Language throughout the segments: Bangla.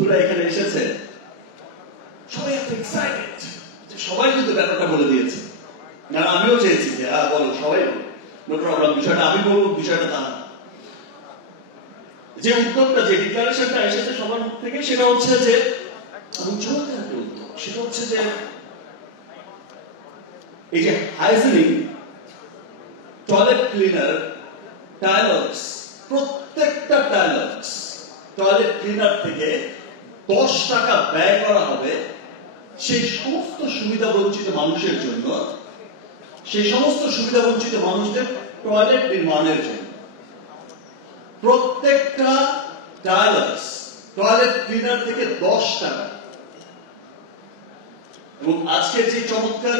বন্ধুরা এখানে এসেছে সবাই এত এক্সাইটেড, সবাই কিন্তু ব্যাপারটা বলে দিয়েছে। না আমিও চেয়েছি যে হ্যাঁ বলো, সবাই বলো, নো প্রবলেম, বিষয়টা আমি বলবো, বিষয়টা তা না। যে উদ্যোগটা, যে ডিক্লারেশনটা এসেছে সবার মুখ থেকে, সেটা হচ্ছে যে চমৎকার একটা উদ্যোগ। সেটা হচ্ছে যে এই যে হাইজিনিক টয়লেট ক্লিনার টাইলস, প্রত্যেকটা টাইলস টয়লেট ক্লিনার থেকে 10 টাকা ব্যয় করা হবে সেই সমস্ত সুবিধা বঞ্চিত মানুষের জন্য, সেই সমস্ত সুবিধা বঞ্চিত মানুষদের টয়লেট নির্মাণের জন্য। প্রত্যেকটা টাইলস টয়লেট ক্লিনার থেকে 10 টাকা। এবং আজকের যে চমৎকার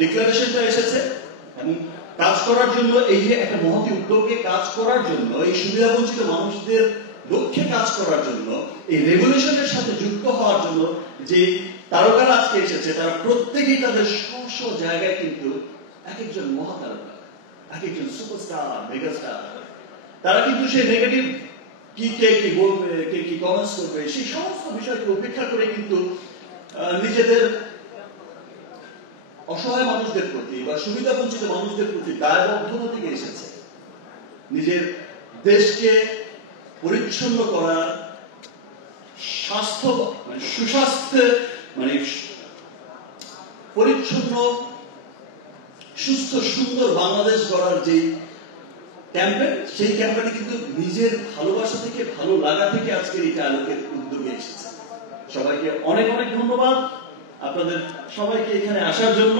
ডিক্লারেশনটা এসেছে এবং কাজ করার জন্য, এই যে একটা মহৎ উদ্যোগে কাজ করার জন্য, এই সুবিধা বঞ্চিত মানুষদের লক্ষ্যে কাজ করার জন্য, এই রেভলিউশনের সাথে যুক্ত হওয়ার জন্য যে তারকারা আজকে এসেছে, তারা প্রত্যেকেই তাদের স্ব জায়গায় কিন্তু এক একজন মহাতারকা, এক একজন সুপারস্টার, মেগাস্টার। তারা কিন্তু সেই নেগেটিভ কে কি বলবে, কে কি কমেন্টস করবে, সেই সমস্ত বিষয়কে উপেক্ষা করে কিন্তু নিজেদের অসহায় মানুষদের প্রতি বা সুবিধা বঞ্চিত মানুষদের প্রতি দায়বদ্ধতা থেকে এসেছে। নিজের দেশকে পরিচ্ছন্ন করার, স্বাস্থ্য মানে সুস্বাস্থ্য মানে পরিচ্ছন্ন সুস্থ সুন্দর বাংলাদেশ গড়ার যে ক্যাম্পেইন, সেই ক্যাম্পেইনে কিন্তু নিজের ভালোবাসা থেকে, ভালো লাগা থেকে আজকের এই আলোকের উদ্যোগে এসেছে। সবাইকে অনেক অনেক ধন্যবাদ আপনাদের সবাইকে এখানে আসার জন্য।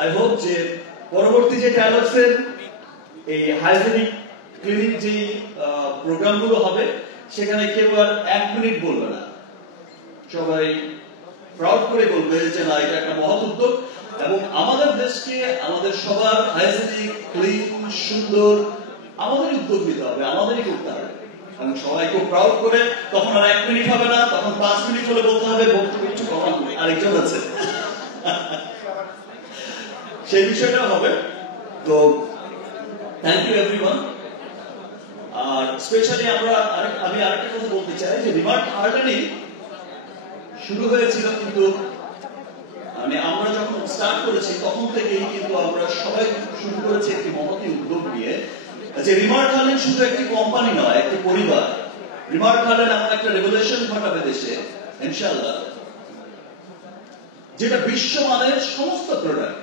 আই হোপ যে পরবর্তী যে ডায়ালগসের এই হাইজিনিক ক্লিনিক যে প্রোগ্রামগুলো হবে, সেখানে কেউ আর 1 মিনিট বলবে না, সবাই প্রাউড করে বলবে যে না, এটা একটা মহৎ উদ্যোগ এবং আমাদের দেশকে, আমাদের সবার হাইজিনিক, ক্লিন, সুন্দর আমাদেরই উদ্যোগ নিতে হবে, আমাদেরই করতে হবে। এবং সবাই খুব প্রাউড করে, তখন আর 1 মিনিট হবে না, তখন 5 মিনিট করে বলতে হবে, বক্তব্য একটু কমান, আরেকজন আছে সেই বিষয়টা হবে। তো থ্যাংক ইউ এভরিওয়ান। আর স্পেশালি আমি আরেকটা কথা বলতে চাই যে রিমার্ক হার্ডেনিং শুরু হয়েছিল, কিন্তু মানে আমরা যখন স্টার্ট করেছি তখন থেকেই কিন্তু আমরা সবাই শুরু করেছি একটি মহৎ উদ্যোগ নিয়ে, যে রিমার্ক হার্ডেন শুধু একটি কোম্পানি নয়, একটি পরিবার। রিমার্ক হার্ডেন এমন একটা রেভলিউশন ঘটাবে দেশে ইনশাআল্লাহ, যেটা বিশ্বমানের সমস্ত প্রোডাক্ট,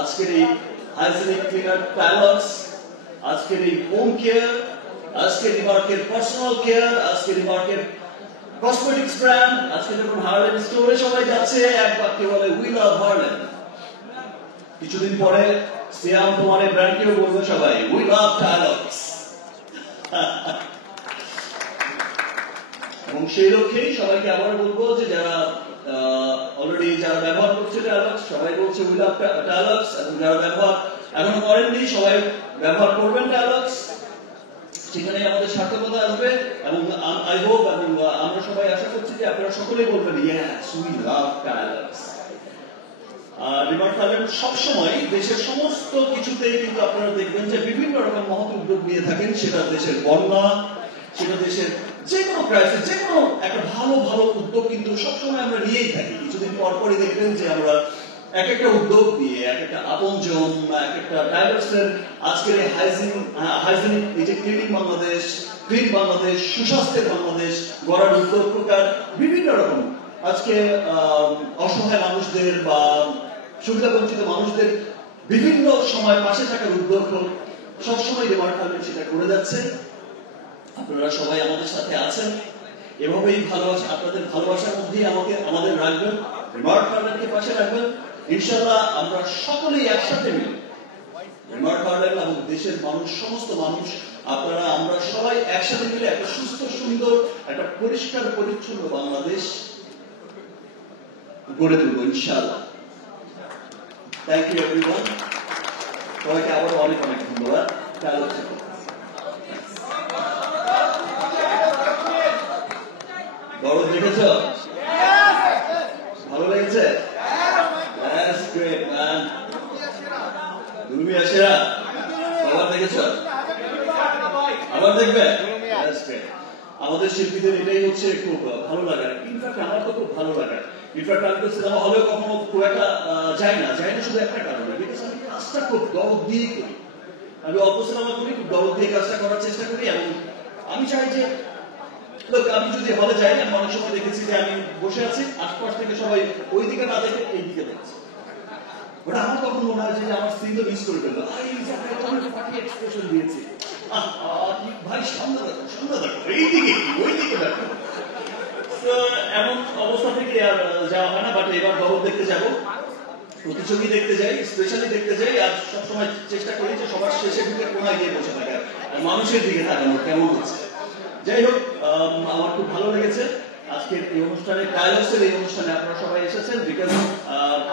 আজকের এই হাইজিনিক ক্লিনার টাইলস, আজকের এই হোম কেয়ার, আজকের রিমার্কের পার্সোনাল কেয়ার, আজকের রিমার্কের কসমেটিক্স ব্র্যান্ড, আজকে যখন হার্লেন স্টোরে সবাই যাচ্ছে, এক বাক্যে বলে উই লাভ হার্লেন। কিছুদিন পরে সিয়াম তোমার এই ব্র্যান্ডকেও বলবে সবাই উই লাভ টাইলস। এবং সেই লক্ষ্যেই সবাইকে আবার বলবো যে যারা অলরেডি যারা ব্যবহার করছে টাইলস, সবাই বলছে উই লাভ টাইলস, এবং যারা ব্যবহার এখনো করেননি সবাই ব্যবহার করবেন টাইলস। সেখানে আমাদের সার্থকতা আসবে এবং আই হোপ এবং আমরা সবাই আশা করছি যে আপনারা সকলেই বলবেন yes we love tiles. Remark Herlan সবসময় দেশের সমস্ত কিছুতেই কিন্তু আপনারা দেখবেন যে বিভিন্ন রকম মহৎ উদ্যোগ নিয়ে থাকেন, সেটা দেশের বন্যা, সেটা দেশের যে কোনো ক্রাইসিস, যে কোনো একটা ভালো ভালো উদ্যোগ কিন্তু সবসময় আমরা নিয়েই থাকি। কিছুদিন পরপরই দেখবেন যে আমরা এক একটা উদ্যোগ দিয়ে, এক একটা আপনজন, এক একটা ডাইভার্সের আজকের এই হাইজিনিক এই যে ক্লিনিক বাংলাদেশ, ক্লিন বাংলাদেশ, সুস্বাস্থ্যের বাংলাদেশ গড়ার উদ্যোগ প্রকার বিভিন্ন রকম আজকে অসহায় মানুষদের বা সুবিধা বঞ্চিত মানুষদের বিভিন্ন সময় পাশে থাকার উদ্যোগ সবসময় রিমার্ক হার্লেন সেটা করে যাচ্ছে। আপনারা সবাই আমাদের সাথে আছেন, এভাবেই ভালোবাসা, আপনাদের ভালোবাসার মধ্যেই আমাদের রাখবেন, রিমার্ক হার্লেনকে পাশে রাখবেন। ইনশাআল্লাহ আমরা সকলেই একসাথে মিলে রিমার্ক হার্লেন এবং দেশের মানুষ, সমস্ত মানুষ, আপনারা আমরা সবাই একসাথে মিলে একটা সুস্থ, সুন্দর, একটা পরিষ্কার পরিচ্ছন্ন বাংলাদেশ গড়ে তুলব ইনশাআল্লাহ। থ্যাংক ইউ এভরিওয়ান, সবাইকে আবার অনেক অনেক ধন্যবাদ। দরদ দেখেছ? ভালো লেগেছে? That's great, man. দুলমিয়া সেরা আবার দেখেছ? আবার দেখবে? That's great. আমাদের শিল্পীদের এটাই হচ্ছে খুব ভালো লাগার। ইনফ্যাক্ট আমার তো খুব ভালো লাগার। ইনফ্যাক্ট আমি তো সিনেমা হলেও কখনো খুব একটা যাই না শুধু একটা কারণে, বিকজ আমি কাজটা খুব দরদ দিয়ে করি। আমি অল্প সিনেমা করি, খুব দরদ দিয়ে কাজটা করার চেষ্টা করি, এবং আমি চাই যে লোক আমি যদি হলে যাই, আমি অনেক সময় দেখেছি যে আমি বসে আছি, আশপাশ থেকে সবাই ওই দিকে না দেখে এই দিকে দেখছে। ওটা আমার তখন মনে হয় যে আমার স্ত্রী তো মিস করে ফেললো, এক্সপ্রেশন দিয়েছি, ভাই সামনে দেখো এই দিকে ওই দিকে দেখো। এমন অবস্থা থেকে আর যাওয়া হয় না, বাট এবার দরদ দেখতে যাব, প্রতিযোগী দেখতে যাই, স্পেশালি দেখতে যাই, আর সবসময় চেষ্টা করি যে সবার শেষে ঢুকে কোনায় গিয়ে বসে থাকা আর মানুষের দিকে তাকানো কেমন হচ্ছে। যাই হোক, আমার খুব ভালো লেগেছে আজকের এই অনুষ্ঠানে, ডায়ালগসের এই অনুষ্ঠানে আপনারা সবাই এসেছেন, বিকজ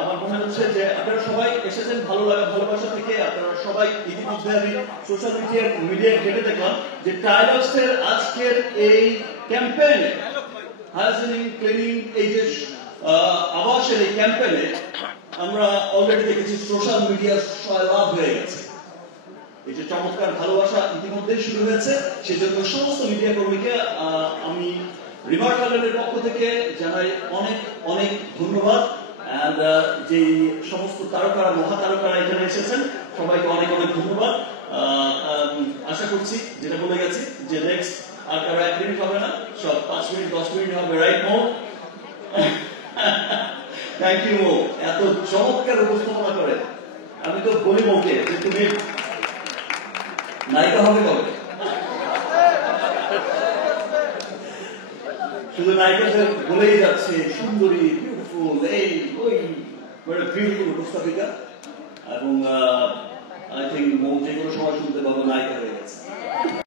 আমার মনে হচ্ছে যে আপনারা সবাই এসেছেন ভালো লাগা ভালোবাসা থেকে। আপনারা সবাই ইতিমধ্যে আমি সোশ্যাল মিডিয়ায় ঘেটে দেখলাম যে ডায়ালগসের আজকের এই ক্যাম্পেইনে, হাইজিনিং ক্লিনিং, এই যে আবাসের এই ক্যাম্পেইনে আমরা অলরেডি দেখেছি সোশ্যাল মিডিয়া সয়লাভ হয়ে গেছে। এই যে চমৎকার ভালোবাসা ইতিমধ্যেই শুরু হয়েছে, সেজন্য সমস্ত মিডিয়া কর্মীকে আমি রিমার্কালের পক্ষ থেকে জানাই অনেক অনেক ধন্যবাদ। এন্ড যে সমস্ত তারকারা, মহাতারকারা এখানে এসেছেন, সবাইকে অনেক অনেক ধন্যবাদ। আশা করছি, যেটা বলে গেছি, যে নেক্সট আর কারো 1 মিনিট হবে না, সব 5 মিনিট 10 মিনিট হবে, রাইট মো? থ্যাংক ইউ মো, এত চমৎকার উপস্থাপনা করে। আমি তো বলি মোকে যে তুমি নায়িকা হবে কবে? শুধু নায়িকাদের বলেই যাচ্ছে সুন্দরী, বিউটিফুল, এই ওই, বিউটিফুল উপস্থাপিকা, এবং আই থিঙ্ক মৌ যে কোনো সময় শুনতে পাবো নায়িকা